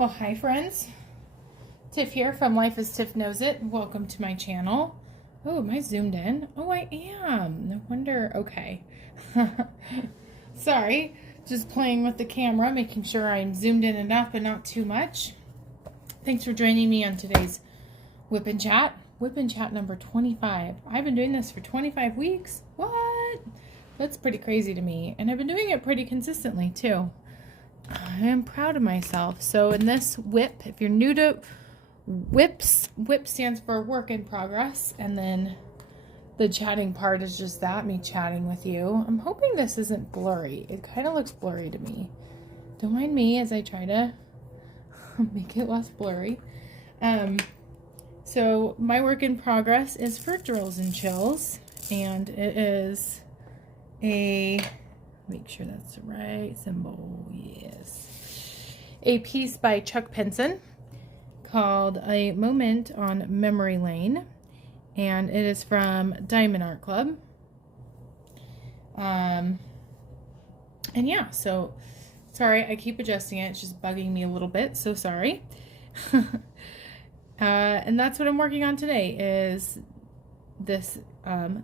Well, hi friends. Tiff here from Life as Tiff Knows It. Welcome to my channel. Oh, am I zoomed in? Oh, I am. No wonder. Okay. Sorry. Just playing with the camera, making sure I'm zoomed in enough but not too much. Thanks for joining me on today's Whip and Chat. Whip and Chat number 25. I've been doing this for 25 weeks. What? That's pretty crazy to me. And I've been doing it pretty consistently too. I am proud of myself. So in this WIP, if you're new to WIPs, WIP stands for work in progress, and then the chatting part is just that, me chatting with you. I'm hoping this isn't blurry. It kind of looks blurry to me. Don't mind me as I try to make it less blurry. So my work in progress is for Drills and Chills, and it is a... make sure that's the right symbol. Yes. A piece by Chuck Pinson called A Moment on Memory Lane. And it is from Diamond Art Club. And yeah, so sorry, I keep adjusting it. It's just bugging me a little bit. So sorry. And that's what I'm working on today is this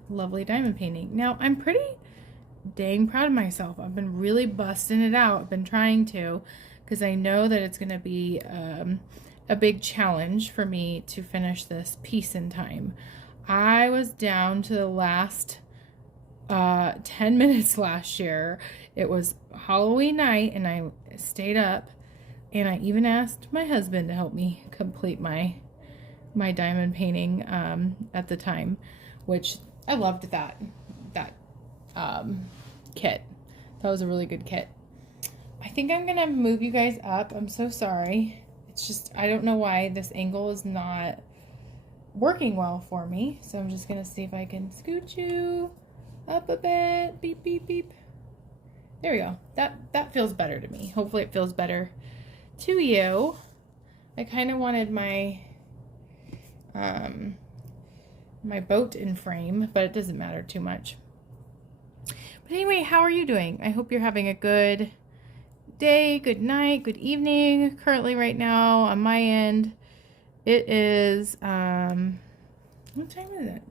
lovely diamond painting. Now, I'm pretty dang proud of myself. I've been really busting it out. I've been trying to, because I know that it's going to be a big challenge for me to finish this piece in time. I was down to the last 10 minutes last year. It was Halloween night and I stayed up, and I even asked my husband to help me complete my diamond painting at the time, which I loved that kit. That was a really good kit. I think I'm gonna move you guys up. I'm so sorry. It's just, I don't know why this angle is not working well for me. So I'm just gonna see if I can scoot you up a bit. Beep, beep, beep. There we go. That feels better to me. Hopefully it feels better to you. I kind of wanted my my boat in frame, but it doesn't matter too much. But anyway, how are you doing? I hope you're having a good day, good night, good evening. Currently right now on my end, it is, what time is it?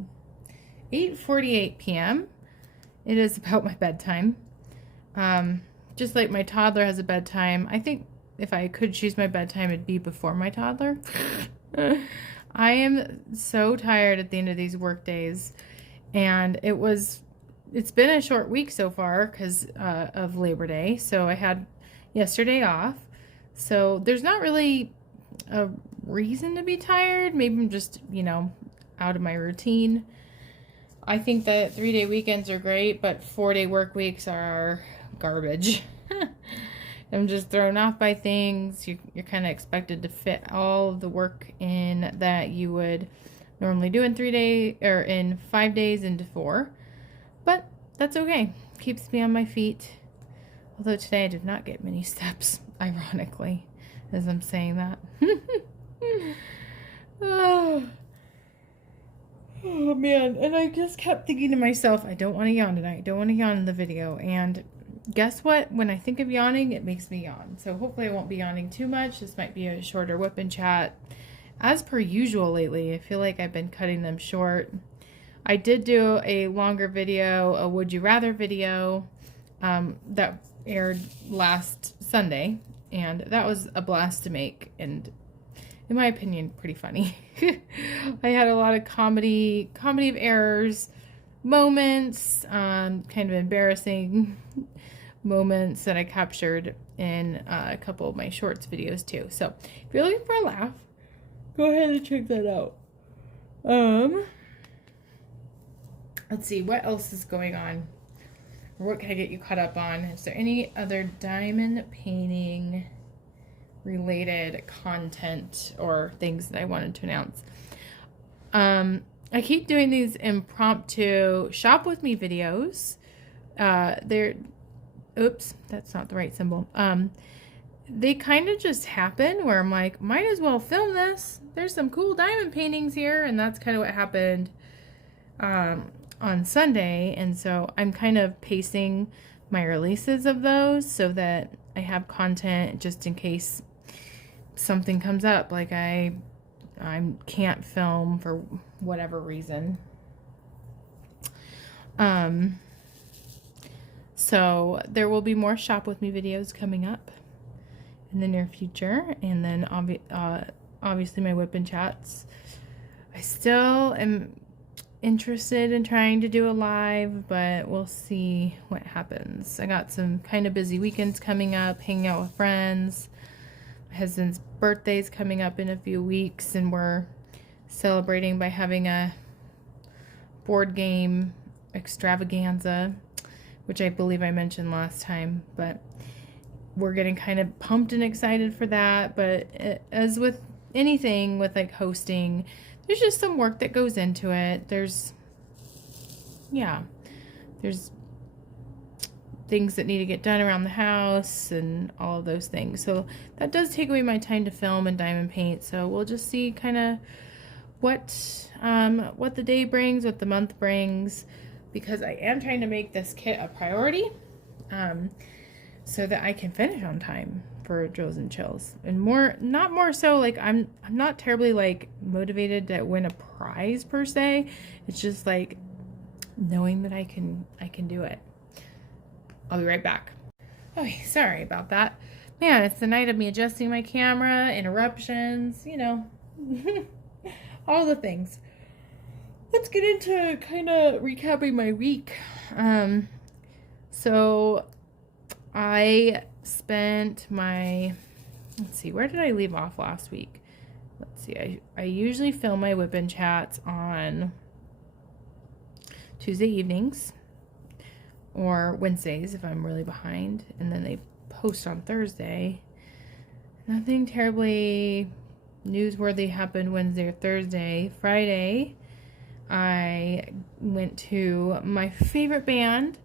8:48 p.m. It is about my bedtime. Just like my toddler has a bedtime. I think if I could choose my bedtime, it'd be before my toddler. I am so tired at the end of these work days, and it's been a short week so far because of Labor Day. So I had yesterday off. So there's not really a reason to be tired. Maybe I'm just, out of my routine. I think that 3-day weekends are great, but 4-day work weeks are garbage. I'm just thrown off by things. You're kind of expected to fit all of the work in that you would normally do in 3 days or in 5 days into 4. But that's okay. Keeps me on my feet. Although today I did not get many steps, ironically, as I'm saying that. Oh man. And I just kept thinking to myself, I don't want to yawn tonight. I don't want to yawn in the video. And guess what? When I think of yawning, it makes me yawn. So hopefully I won't be yawning too much. This might be a shorter whip and chat. As per usual lately, I feel like I've been cutting them short. I did do a longer video, a Would You Rather video, that aired last Sunday, and that was a blast to make, and in my opinion, pretty funny. I had a lot of comedy of errors, moments, kind of embarrassing moments that I captured in a couple of my shorts videos too. So if you're looking for a laugh, go ahead and check that out. Let's see, what else is going on? Or what can I get you caught up on? Is there any other diamond painting related content or things that I wanted to announce? I keep doing these impromptu shop with me videos. Oops, that's not the right symbol. They kind of just happen where I'm like, might as well film this. There's some cool diamond paintings here, and that's kind of what happened on Sunday. And so I'm kind of pacing my releases of those so that I have content just in case something comes up, like I can't film for whatever reason. So there will be more Shop With Me videos coming up in the near future, and then obviously my WIP and chats. I still am interested in trying to do a live, but we'll see what happens. I got some kind of busy weekends coming up, hanging out with friends. My husband's birthday's coming up in a few weeks, and we're celebrating by having a board game extravaganza, which I believe I mentioned last time, but we're getting kind of pumped and excited for that. But as with anything with like hosting, there's just some work that goes into it. There's things that need to get done around the house and all of those things. So that does take away my time to film and diamond paint. So we'll just see kind of what the day brings, what the month brings, because I am trying to make this kit a priority, so that I can finish on time for Drills and Chills. And not more so like I'm not terribly like motivated to win a prize per se. It's just like knowing that I can do it. I'll be right back. Okay, sorry about that. Man, it's the night of me adjusting my camera, interruptions, you know, all the things. Let's get into kind of recapping my week. So I spent let's see, where did I leave off last week? Let's see, I usually film my WIP and chats on Tuesday evenings or Wednesdays if I'm really behind, and then they post on Thursday. Nothing terribly newsworthy happened Wednesday or Thursday. Friday, I went to my favorite band.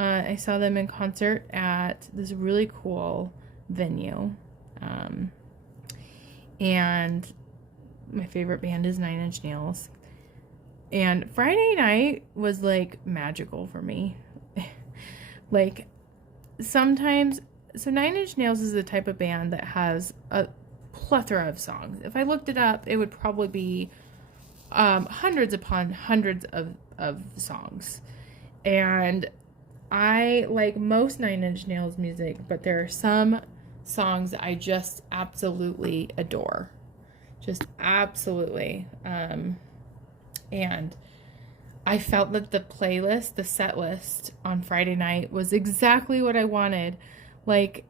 I saw them in concert at this really cool venue. And my favorite band is 9 Inch Nails. And Friday night was like magical for me. Like sometimes, so 9 Inch Nails is the type of band that has a plethora of songs. If I looked it up, it would probably be hundreds upon hundreds of songs. And I like most 9 Inch Nails music, but there are some songs I just absolutely adore. Just absolutely. And I felt that the playlist, the set list on Friday night was exactly what I wanted. Like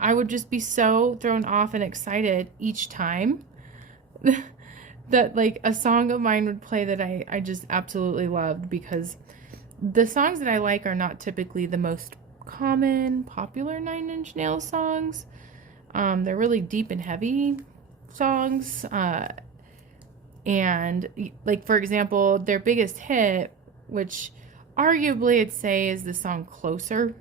I would just be so thrown off and excited each time that like a song of mine would play that I just absolutely loved, because the songs that I like are not typically the most common, popular 9 Inch Nails songs. They're really deep and heavy songs. And like, for example, their biggest hit, which arguably I'd say is the song Closer,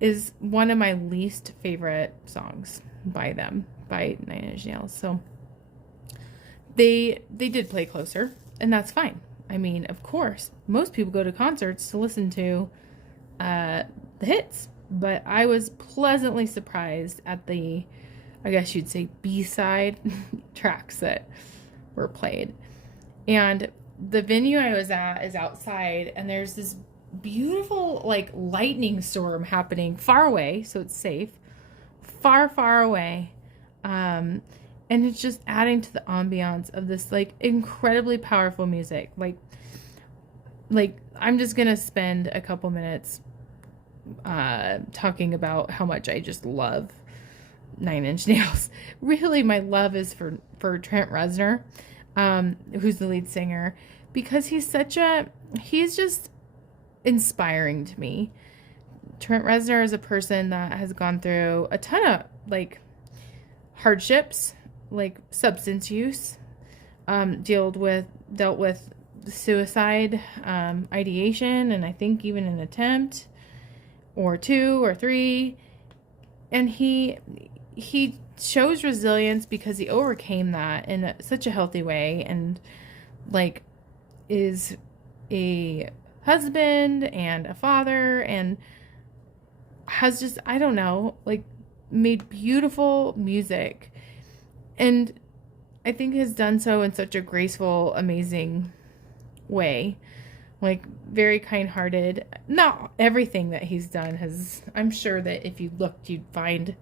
is one of my least favorite songs by them, by 9 Inch Nails. So they did play Closer, and that's fine. I mean, of course, most people go to concerts to listen to the hits, but I was pleasantly surprised at the, I guess you'd say, B-side tracks that were played. And the venue I was at is outside, and there's this beautiful like lightning storm happening far away, so it's safe, far away. And it's just adding to the ambiance of this like incredibly powerful music. Like I'm just gonna spend a couple minutes talking about how much I just love 9 Inch Nails. Really, my love is for Trent Reznor, who's the lead singer, because he's just inspiring to me. Trent Reznor is a person that has gone through a ton of like hardships, like substance use, dealt with suicide, ideation, and I think even an attempt or 2 or 3. And he shows resilience because he overcame that in such a healthy way, and like is a husband and a father, and has just, I don't know, like made beautiful music, and I think has done so in such a graceful, amazing way. Like, very kind-hearted. Not everything that he's done has, I'm sure that if you looked, you'd find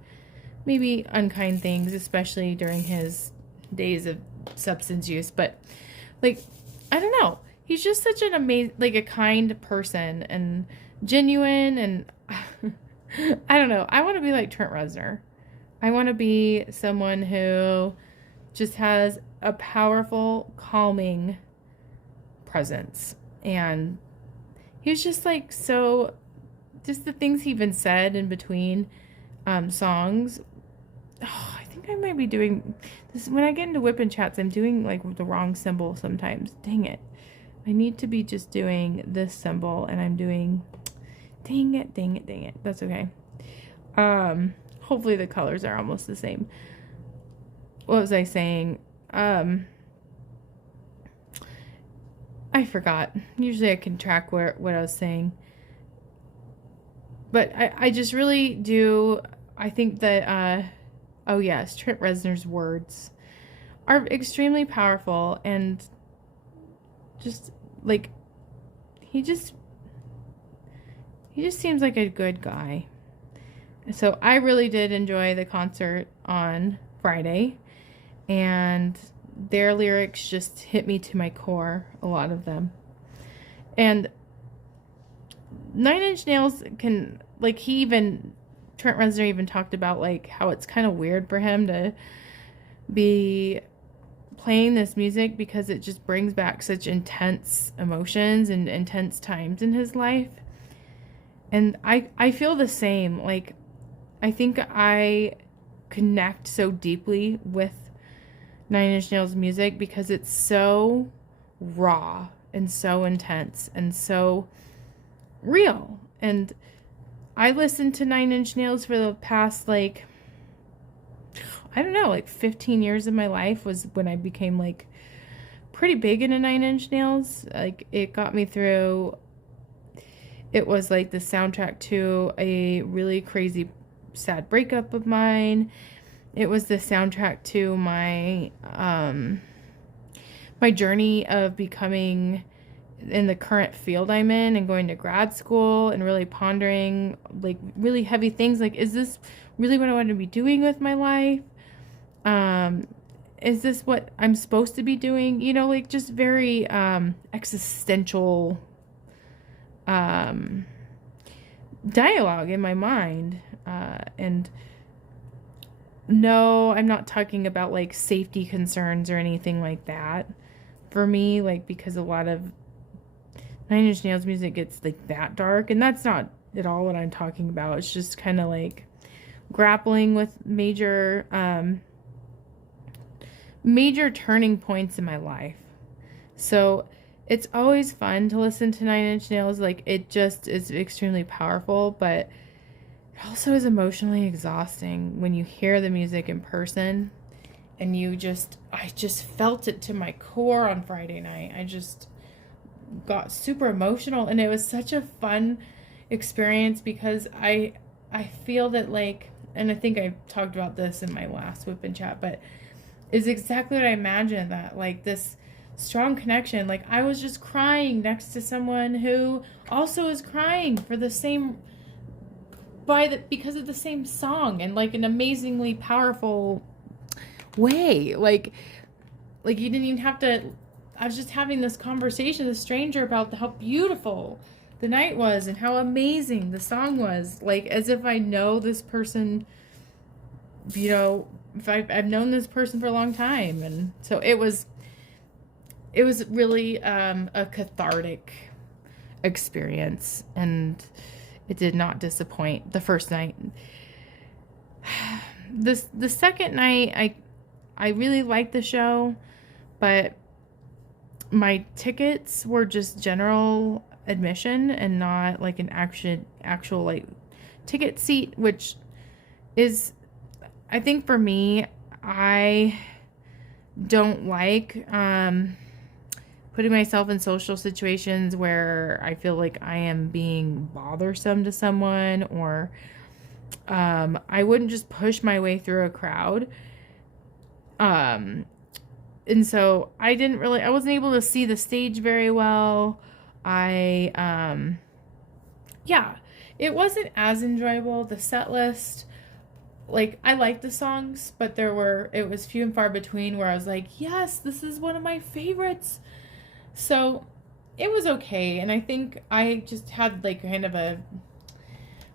maybe unkind things, especially during his days of substance use. But, like, I don't know. He's just such an amazing, like, a kind person and genuine, and I don't know. I want to be like Trent Reznor. I want to be someone who just has a powerful, calming presence. And he was just like, so, just the things he even said in between songs. Oh, I think I might be doing this. When I get into WIP and chats, I'm doing like the wrong symbol sometimes. Dang it. I need to be just doing this symbol, and I'm doing, dang it. That's okay. Hopefully the colors are almost the same. What was I saying? I forgot. Usually I can track what I was saying. But I just really do, I think that, oh yes, Trent Reznor's words are extremely powerful, and just, like, he just seems like a good guy. So I really did enjoy the concert on Friday, and their lyrics just hit me to my core, a lot of them. And Nine Inch Nails can, like, Trent Reznor even talked about, like, how it's kind of weird for him to be playing this music because it just brings back such intense emotions and intense times in his life. And I feel the same. Like, I think I connect so deeply with Nine Inch Nails music because it's so raw and so intense and so real. And I listened to Nine Inch Nails for the past, like, I don't know, like 15 years of my life was when I became, like, pretty big into Nine Inch Nails. Like, it got me through, it was like the soundtrack to a really crazy sad breakup of mine. It was the soundtrack to my my journey of becoming in the current field I'm in and going to grad school and really pondering, like, really heavy things. Like, is this really what I want to be doing with my life? Is this what I'm supposed to be doing? You know, like, just very existential dialogue in my mind. And no, I'm not talking about, like, safety concerns or anything like that for me, like, because a lot of Nine Inch Nails music gets, like, that dark, and that's not at all what I'm talking about. It's just kind of like grappling with major turning points in my life. So it's always fun to listen to Nine Inch Nails. Like, it just is extremely powerful, but it also is emotionally exhausting when you hear the music in person. And I just felt it to my core on Friday night. I just got super emotional, and it was such a fun experience because I feel that, like, and I think I talked about this in my last WIP and chat, but is exactly what I imagined, that, like, this strong connection. Like, I was just crying next to someone who also is crying for the same, because of the same song, and, like, an amazingly powerful way. Like you didn't even have to, I was just having this conversation with a stranger about how beautiful the night was and how amazing the song was, like, as if I know this person, you know, if I've known this person for a long time. And so it was really a cathartic experience, and it did not disappoint the first night. The second night, I really liked the show, but my tickets were just general admission and not, like, an actual like ticket seat, which is, I think for me, I don't like putting myself in social situations where I feel like I am being bothersome to someone, or I wouldn't just push my way through a crowd. And so I wasn't able to see the stage very well. Yeah, it wasn't as enjoyable. The set list, like, I liked the songs, but it was few and far between where I was like, yes, this is one of my favorites. So it was okay. And I think I just had like kind of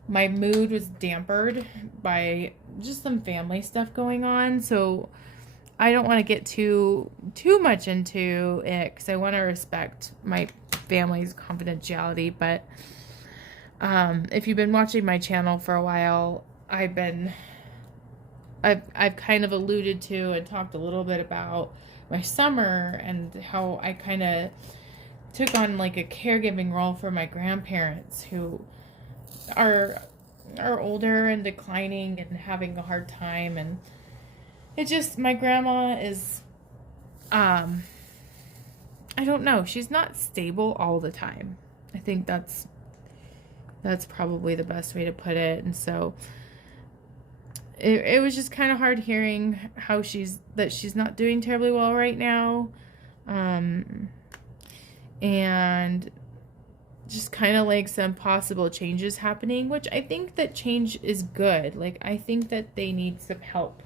my mood was dampered by just some family stuff going on. So I don't want to get too much into it because I want to respect my family's confidentiality. But if you've been watching my channel for a while, I've kind of alluded to and talked a little bit about my summer and how I kind of took on like a caregiving role for my grandparents who are older and declining and having a hard time. And it just, my grandma is, I don't know, she's not stable all the time. I think that's probably the best way to put it. And so it was just kind of hard hearing how she's not doing terribly well right now. And just kind of like some possible changes happening, which I think that change is good. Like, I think that they need some help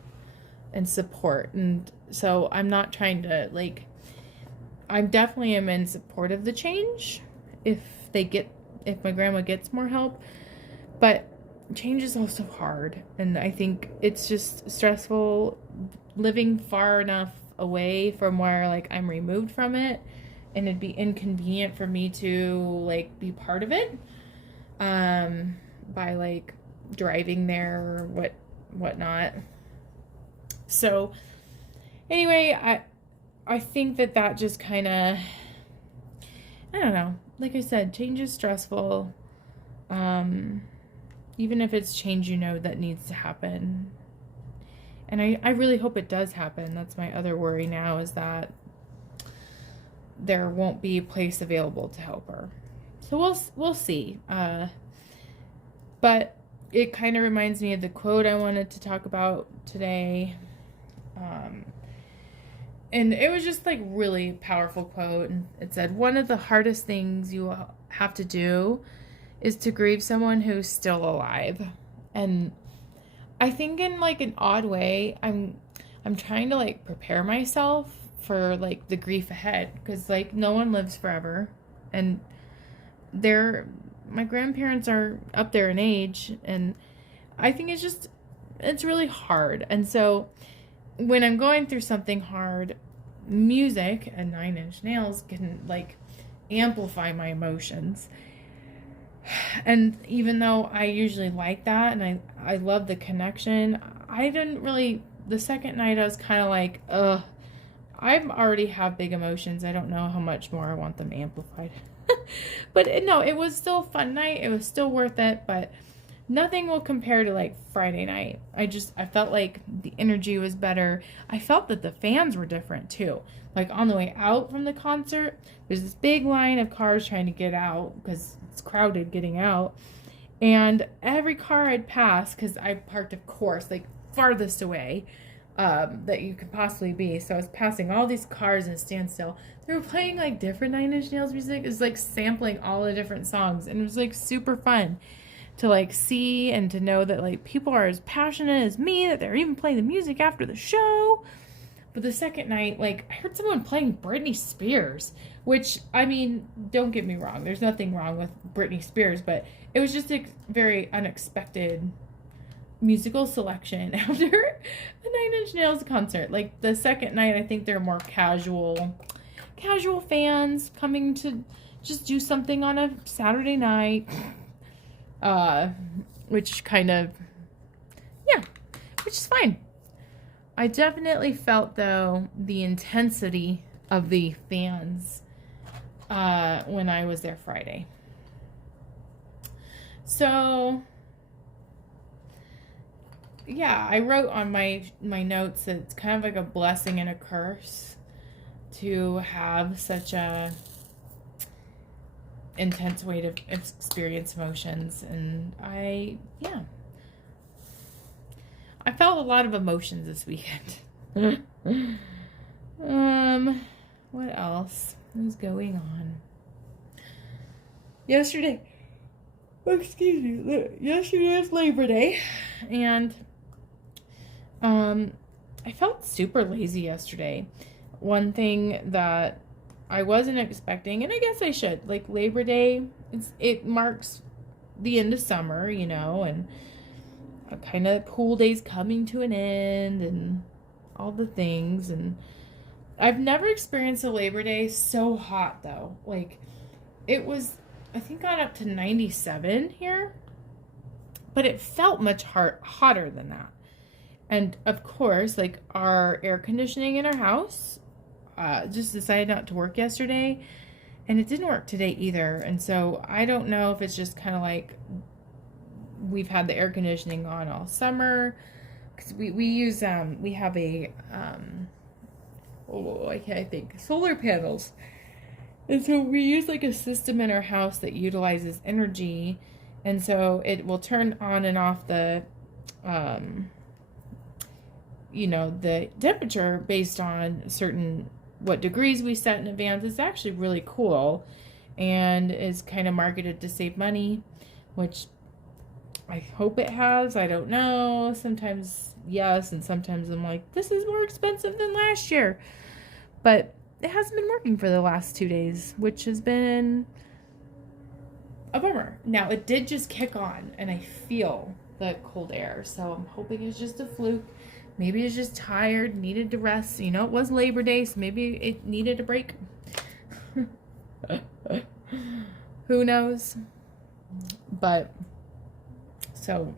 and support. And so I'm not trying to, like, I definitely am in support of the change if my grandma gets more help. But change is also hard. And I think it's just stressful living far enough away from where, like, I'm removed from it. And it'd be inconvenient for me to, like, be part of it, by, like, driving there or whatnot. So, anyway, I think that just kind of, I don't know. Like I said, change is stressful. Even if it's change that needs to happen. And I really hope it does happen. That's my other worry now, is that there won't be a place available to help her. So we'll see. But it kind of reminds me of the quote I wanted to talk about today. And it was just like really powerful quote. And it said, one of the hardest things you have to do is to grieve someone who's still alive. And I think in like an odd way, I'm trying to like prepare myself for like the grief ahead, because like no one lives forever, and my grandparents are up there in age, and I think it's really hard. And so when I'm going through something hard, music and Nine Inch Nails can like amplify my emotions. And even though I usually like that and I love the connection, I didn't really, the second night I was kind of like, I already have big emotions. I don't know how much more I want them amplified. But no, it was still a fun night. It was still worth it, but nothing will compare to like Friday night. I felt like the energy was better. I felt that the fans were different too. Like on the way out from the concert, there's this big line of cars trying to get out because it's crowded getting out. And every car I'd pass, because I parked, of course, like farthest away that you could possibly be. So I was passing all these cars in a standstill. They were playing like different Nine Inch Nails music. It was like sampling all the different songs. And it was like super fun to like see and to know that like people are as passionate as me, that they're even playing the music after the show. But the second night, like, I heard someone playing Britney Spears, which, I mean, don't get me wrong, there's nothing wrong with Britney Spears, but it was just a very unexpected musical selection after the Nine Inch Nails concert. Like, the second night, I think they're more casual fans coming to just do something on a Saturday night, which kind of, yeah, which is fine. I definitely felt, though, the intensity of the fans when I was there Friday. So, yeah, I wrote on my notes that it's kind of like a blessing and a curse to have such a intense way to experience emotions. And I felt a lot of emotions this weekend. What else is going on? Yesterday was Labor Day, and I felt super lazy yesterday. One thing that I wasn't expecting, and I guess I should, like Labor Day, it marks the end of summer, and kind of pool days coming to an end and all the things. And I've never experienced a Labor Day so hot though. Like it was, I think, got up to 97 here, but it felt much hotter than that. And of course, like our air conditioning in our house just decided not to work yesterday, and it didn't work today either. And so I don't know if it's just kind of like we've had the air conditioning on all summer, because we use we have a I can't think, solar panels, and so we use like a system in our house that utilizes energy, and so it will turn on and off the the temperature based on what degrees we set in advance. It's actually really cool, and is kind of marketed to save money, which I hope it has. I don't know. Sometimes yes, and sometimes I'm like, this is more expensive than last year. But it hasn't been working for the last 2 days, which has been a bummer. Now, it did just kick on, and I feel the cold air, so I'm hoping it's just a fluke. Maybe it's just tired, needed to rest. It was Labor Day, so maybe it needed a break. Who knows? But, so,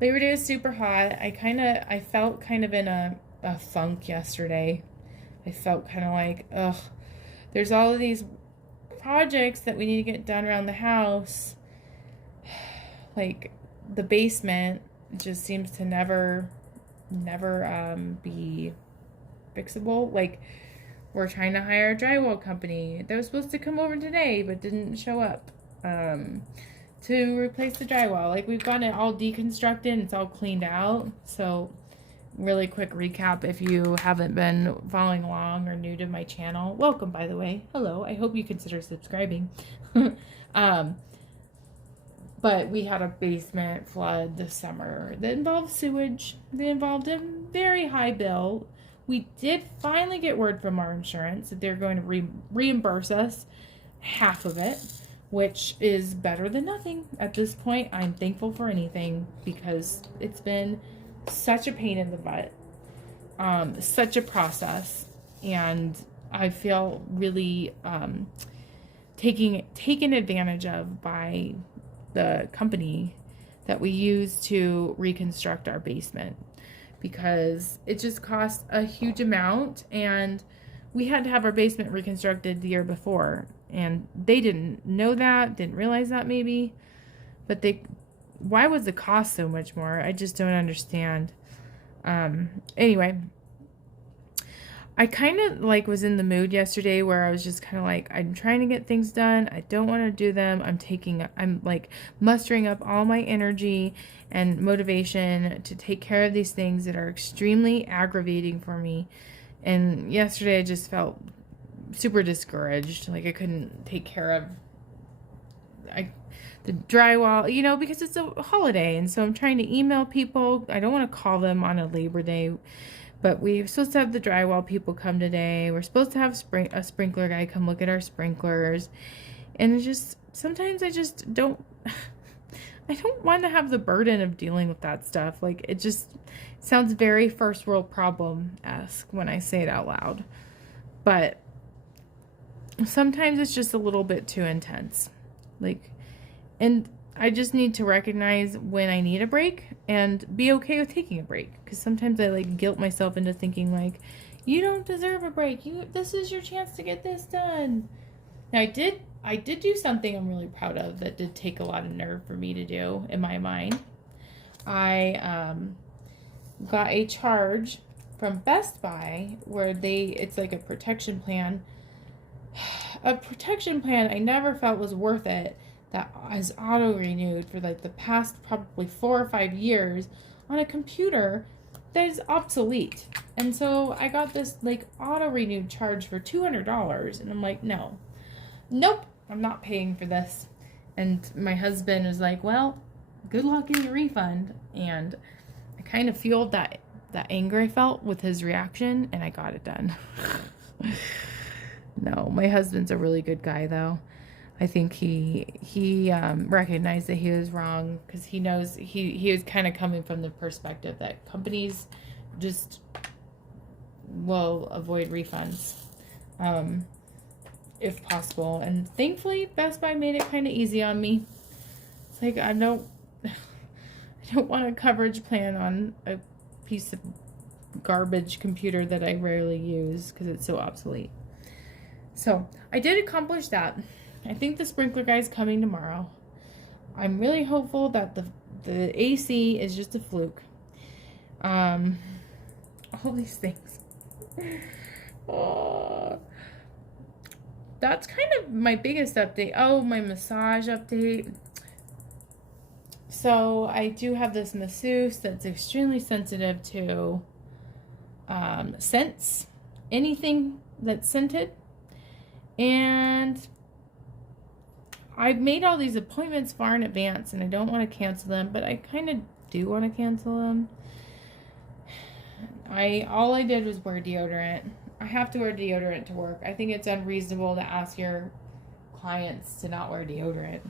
Labor Day was super hot. I felt kind of in a funk yesterday. I felt kind of like, there's all of these projects that we need to get done around the house. Like, the basement just seems to never be fixable. Like, we're trying to hire a drywall company. They were supposed to come over today, but didn't show up to replace the drywall. Like, we've got it all deconstructed. It's all cleaned out. So, really quick recap if you haven't been following along or new to my channel. Welcome, by the way. Hello. I hope you consider subscribing. But we had a basement flood this summer that involved sewage. That involved a very high bill. We did finally get word from our insurance that they're going to reimburse us half of it, which is better than nothing. At this point, I'm thankful for anything, because it's been such a pain in the butt, such a process, and I feel really taken advantage of by the company that we use to reconstruct our basement, because it just cost a huge amount, and we had to have our basement reconstructed the year before, and they didn't know that, didn't realize that maybe, but why was the cost so much more? I just don't understand. Anyway, I kind of was in the mood yesterday where I was just kind of like, I'm trying to get things done. I don't want to do them. I'm mustering up all my energy and motivation to take care of these things that are extremely aggravating for me. And yesterday I just felt super discouraged. Like I couldn't take care of the drywall, because it's a holiday. And so I'm trying to email people. I don't want to call them on a Labor Day. But we're supposed to have the drywall people come today. We're supposed to have a sprinkler guy come look at our sprinklers. And it's just, sometimes I just don't, I don't want to have the burden of dealing with that stuff. Like, it just sounds very first world problem-esque when I say it out loud. But sometimes it's just a little bit too intense. And I just need to recognize when I need a break and be okay with taking a break. Because sometimes I guilt myself into thinking you don't deserve a break. This is your chance to get this done. Now I did do something I'm really proud of that did take a lot of nerve for me to do in my mind. I got a charge from Best Buy where it's like a protection plan. A protection plan I never felt was worth it, that is auto-renewed for the past probably 4 or 5 years on a computer that is obsolete. And so I got this like auto renewed charge for $200, and I'm like, no, nope, I'm not paying for this. And my husband was like, well, good luck getting a refund. And I kind of fueled that anger I felt with his reaction, and I got it done. No, my husband's a really good guy, though. I think he recognized that he was wrong, because he knows he was kind of coming from the perspective that companies just will avoid refunds if possible. And thankfully, Best Buy made it kind of easy on me. It's like I don't want a coverage plan on a piece of garbage computer that I rarely use because it's so obsolete. So I did accomplish that. I think the sprinkler guy's coming tomorrow. I'm really hopeful that the AC is just a fluke. All these things. Oh, that's kind of my biggest update. Oh, my massage update. So I do have this masseuse that's extremely sensitive to scents, anything that's scented. And I've made all these appointments far in advance, and I don't want to cancel them, but I kind of do want to cancel them. All I did was wear deodorant. I have to wear deodorant to work. I think it's unreasonable to ask your clients to not wear deodorant.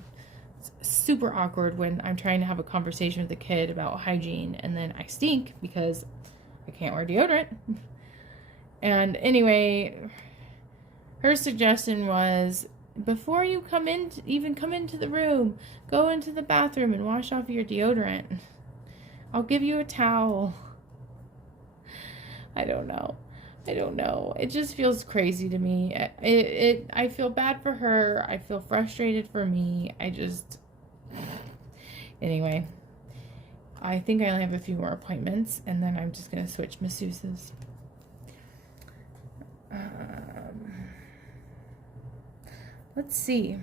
It's super awkward when I'm trying to have a conversation with a kid about hygiene, and then I stink because I can't wear deodorant. And anyway, her suggestion was, before you come into the room, go into the bathroom and wash off your deodorant. I'll give you a towel. I don't know. It just feels crazy to me. I feel bad for her. I feel frustrated for me. Anyway, I think I only have a few more appointments, and then I'm just going to switch masseuses. Let's see.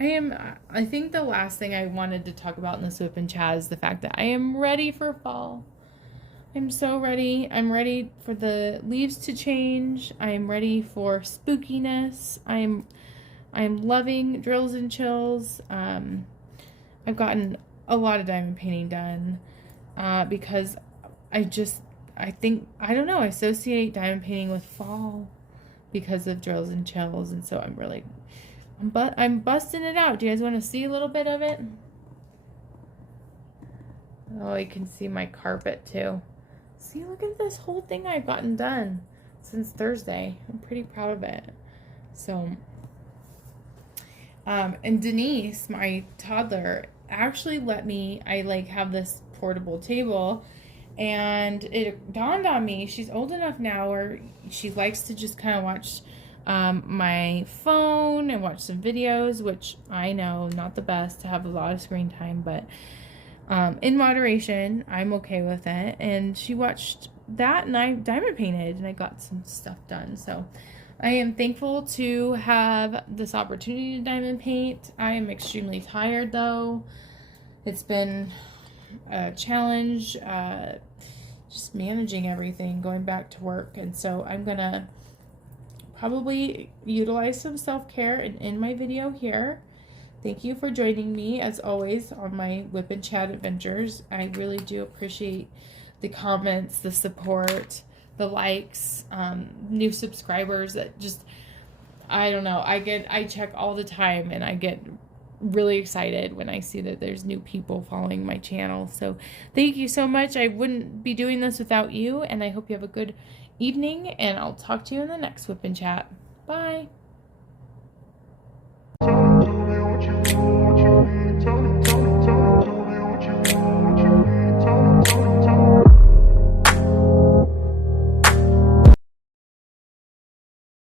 I think the last thing I wanted to talk about in this WIP and chat is the fact that I am ready for fall. I'm so ready. I'm ready for the leaves to change. I'm ready for spookiness. I'm loving drills and chills. I've gotten a lot of diamond painting done because I don't know, I associate diamond painting with fall because of drills and chills, and so I'm busting it out. Do you guys want to see a little bit of it? Oh, you can see my carpet too. See, look at this whole thing I've gotten done since Thursday. I'm pretty proud of it. So, and Denise, my toddler, actually let me, I have this portable table, and it dawned on me, she's old enough now where she likes to just kind of watch my phone and watch some videos, which I know not the best to have a lot of screen time, but in moderation, I'm okay with it. And she watched that, and I diamond painted, and I got some stuff done. So I am thankful to have this opportunity to diamond paint. I am extremely tired, though. It's been a challenge, just managing everything, going back to work. And so I'm going to probably utilize some self-care in my video here. Thank you for joining me, as always, on my WIP and Chat adventures. I really do appreciate the comments, the support, the likes, new subscribers that just, I don't know, I check all the time, and I get really excited when I see that there's new people following my channel. So thank you so much. I wouldn't be doing this without you, and I hope you have a good evening, and I'll talk to you in the next WIP and Chat. Bye.